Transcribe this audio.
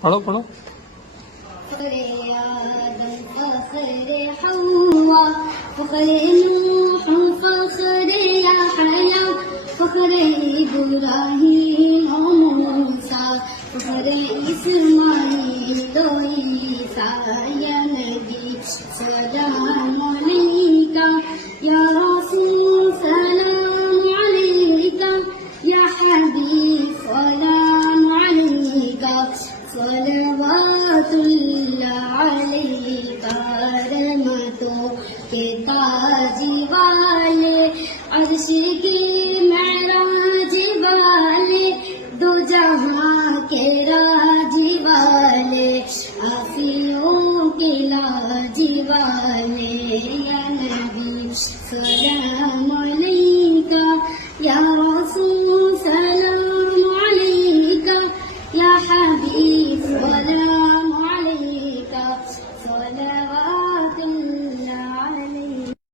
پڑھو پڑھو. فخر آدم فخر حوا فخر نوح فخر یحییٰ فخر ابراہیم و موسیٰ فخر اسماعیل و عیسیٰ یا نبی سلام علیکہ یا رسول سلام علیکہ یا حبیب سلام علیکہ صلوات اللہ علیکہ رحمتوں کے تاج والے عرش کی معراج والے دو جہاں کے راج والے آسیوں کے لاج والے یا نبی سلام علیکہ یا رسول سلام علیکہ یا حبیب سلام علیکہ صلوات